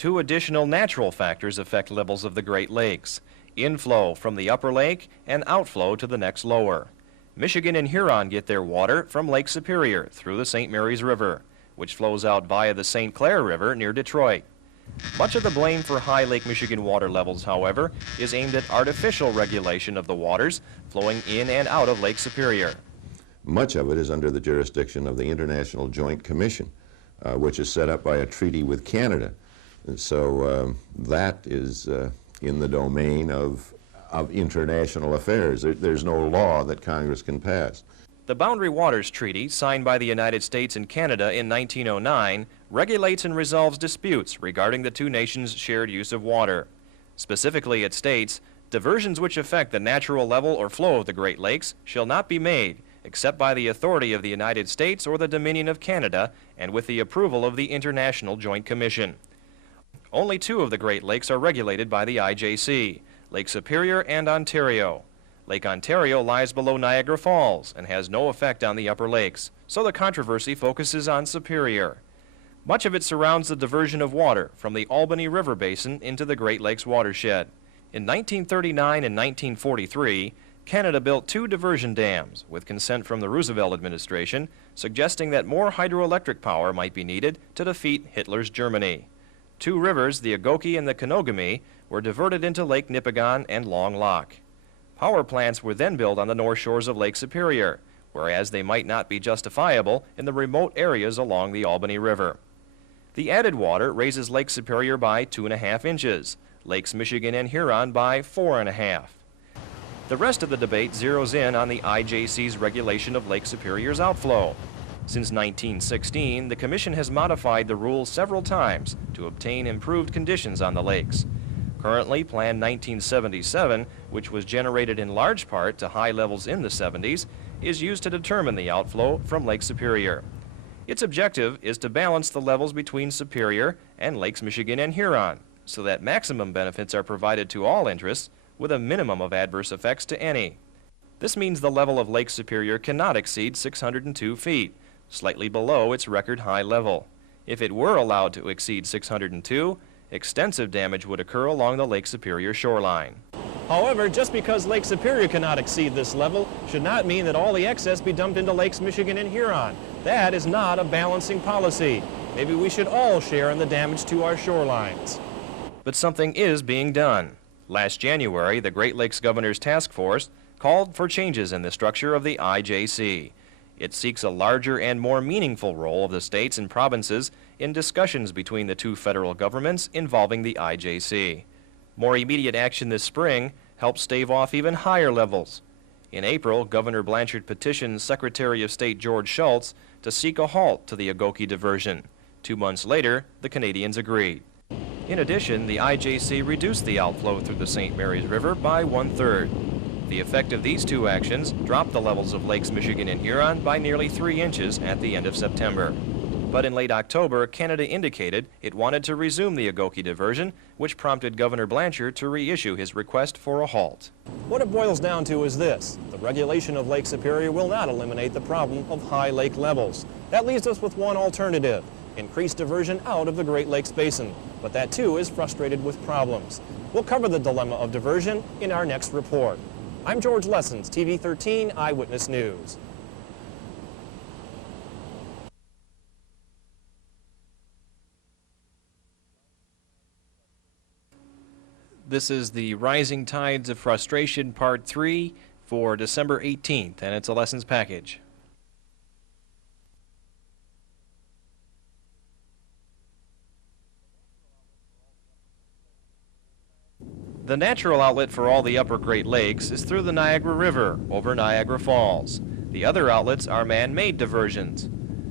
Two additional natural factors affect levels of the Great Lakes: inflow from the upper lake and outflow to the next lower. Michigan and Huron get their water from Lake Superior through the St. Mary's River, which flows out via the St. Clair River near Detroit. Much of the blame for high Lake Michigan water levels, however, is aimed at artificial regulation of the waters flowing in and out of Lake Superior. Much of it is under the jurisdiction of the International Joint Commission, which is set up by a treaty with Canada. And so that is in the domain of international affairs. There's no law that Congress can pass. The Boundary Waters Treaty, signed by the United States and Canada in 1909, regulates and resolves disputes regarding the two nations' shared use of water. Specifically, it states, diversions which affect the natural level or flow of the Great Lakes shall not be made except by the authority of the United States or the Dominion of Canada and with the approval of the International Joint Commission. Only two of the Great Lakes are regulated by the IJC, Lake Superior and Ontario. Lake Ontario lies below Niagara Falls and has no effect on the upper lakes, so the controversy focuses on Superior. Much of it surrounds the diversion of water from the Albany River Basin into the Great Lakes watershed. In 1939 and 1943, Canada built two diversion dams with consent from the Roosevelt administration, suggesting that more hydroelectric power might be needed to defeat Hitler's Germany. Two rivers, the Ogoki and the Kenogami, were diverted into Lake Nipigon and Long Loch. Power plants were then built on the north shores of Lake Superior, whereas they might not be justifiable in the remote areas along the Albany River. The added water raises Lake Superior by 2.5 inches, Lakes Michigan and Huron by 4.5. The rest of the debate zeroes in on the IJC's regulation of Lake Superior's outflow. Since 1916, the Commission has modified the rules several times to obtain improved conditions on the lakes. Currently, Plan 1977, which was generated in large part to high levels in the 70s, is used to determine the outflow from Lake Superior. Its objective is to balance the levels between Superior and Lakes Michigan and Huron, so that maximum benefits are provided to all interests with a minimum of adverse effects to any. This means the level of Lake Superior cannot exceed 602 feet, slightly below its record high level. If it were allowed to exceed 602, extensive damage would occur along the Lake Superior shoreline. However, just because Lake Superior cannot exceed this level should not mean that all the excess be dumped into Lakes Michigan and Huron. That is not a balancing policy. Maybe we should all share in the damage to our shorelines. But something is being done. Last January, the Great Lakes Governor's Task Force called for changes in the structure of the IJC. It seeks a larger and more meaningful role of the states and provinces in discussions between the two federal governments involving the IJC. More immediate action this spring helps stave off even higher levels. In April, Governor Blanchard petitioned Secretary of State George Shultz to seek a halt to the Ogoki diversion. 2 months later, the Canadians agreed. In addition, the IJC reduced the outflow through the St. Mary's River by 1/3. The effect of these two actions dropped the levels of Lakes Michigan and Huron by nearly 3 inches at the end of September. But in late October, Canada indicated it wanted to resume the Ogoki diversion, which prompted Governor Blanchard to reissue his request for a halt. What it boils down to is this: the regulation of Lake Superior will not eliminate the problem of high lake levels. That leaves us with one alternative: increased diversion out of the Great Lakes Basin. But that too is frustrated with problems. We'll cover the dilemma of diversion in our next report. I'm George Lessens, TV 13 Eyewitness News. This is the Rising Tides of Frustration Part 3 for December 18th, and it's a Lessons package. The natural outlet for all the upper Great Lakes is through the Niagara River, over Niagara Falls. The other outlets are man-made diversions.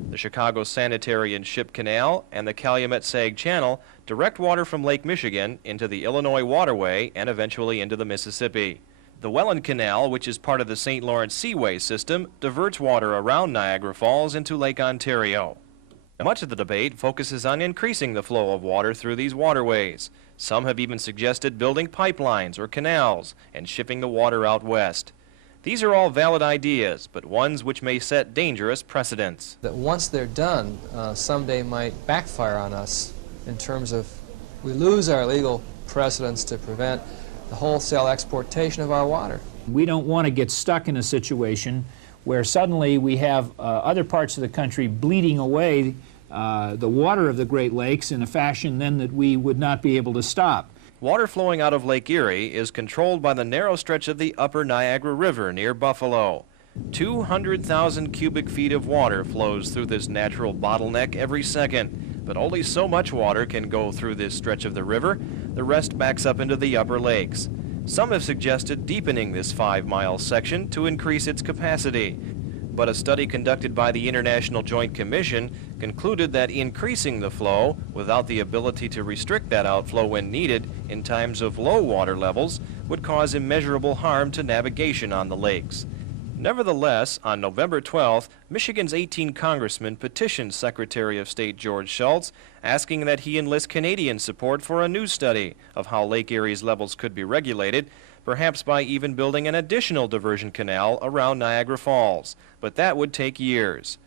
The Chicago Sanitary and Ship Canal and the Calumet-Sag Channel direct water from Lake Michigan into the Illinois Waterway and eventually into the Mississippi. The Welland Canal, which is part of the St. Lawrence Seaway system, diverts water around Niagara Falls into Lake Ontario. Much of the debate focuses on increasing the flow of water through these waterways. Some have even suggested building pipelines or canals and shipping the water out west. These are all valid ideas, but ones which may set dangerous precedents. That once they're done, someday might backfire on us in terms of We lose our legal precedents to prevent the wholesale exportation of our water. We don't want to get stuck in a situation where suddenly we have other parts of the country bleeding away the water of the Great Lakes in a fashion then that we would not be able to stop. Water flowing out of Lake Erie is controlled by the narrow stretch of the upper Niagara River near Buffalo. 200,000 cubic feet of water flows through this natural bottleneck every second, but only so much water can go through this stretch of the river. The rest backs up into the upper lakes. Some have suggested deepening this 5-mile section to increase its capacity, but a study conducted by the International Joint Commission concluded that increasing the flow without the ability to restrict that outflow when needed in times of low water levels would cause immeasurable harm to navigation on the lakes. Nevertheless, on November 12th, Michigan's 18 congressmen petitioned Secretary of State George Shultz, asking that he enlist Canadian support for a new study of how Lake Erie's levels could be regulated, perhaps by even building an additional diversion canal around Niagara Falls. But that would take years.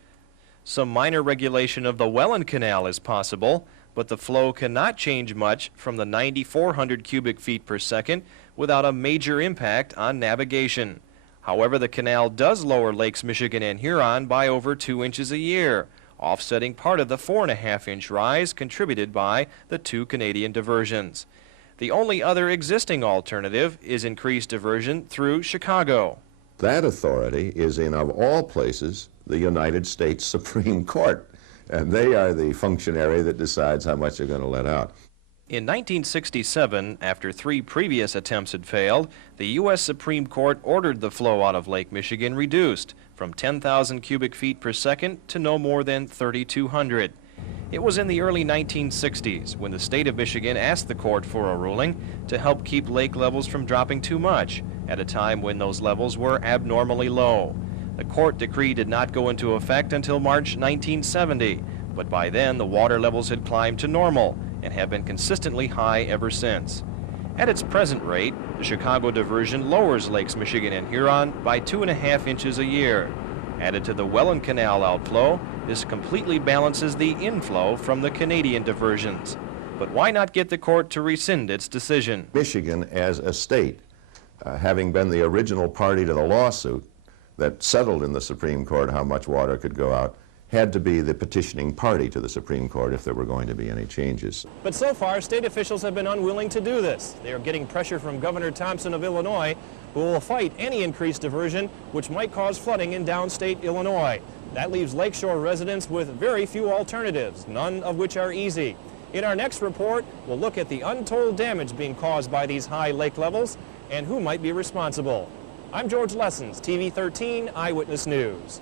Some minor regulation of the Welland Canal is possible, but the flow cannot change much from the 9,400 cubic feet per second without a major impact on navigation. However, the canal does lower Lakes Michigan and Huron by over 2 inches a year, offsetting part of the 4.5-inch rise contributed by the 2 Canadian diversions. The only other existing alternative is increased diversion through Chicago. That authority is in, of all places, the United States Supreme Court, and they are the functionary that decides how much they're going to let out. In 1967, after 3 previous attempts had failed, the U.S. Supreme Court ordered the flow out of Lake Michigan reduced from 10,000 cubic feet per second to no more than 3,200. It was in the early 1960s when the state of Michigan asked the court for a ruling to help keep lake levels from dropping too much at a time when those levels were abnormally low. The court decree did not go into effect until March 1970, but by then the water levels had climbed to normal and have been consistently high ever since. At its present rate, the Chicago diversion lowers Lakes Michigan and Huron by 2.5 inches a year. Added to the Welland Canal outflow, this completely balances the inflow from the Canadian diversions. But why not get the court to rescind its decision? Michigan, as a state, having been the original party to the lawsuit that settled in the Supreme Court how much water could go out, had to be the petitioning party to the Supreme Court if there were going to be any changes. But so far, state officials have been unwilling to do this. They are getting pressure from Governor Thompson of Illinois, who will fight any increased diversion which might cause flooding in downstate Illinois. That leaves lakeshore residents with very few alternatives, none of which are easy. In our next report, we'll look at the untold damage being caused by these high lake levels and who might be responsible. I'm George Lessens, TV 13 Eyewitness News.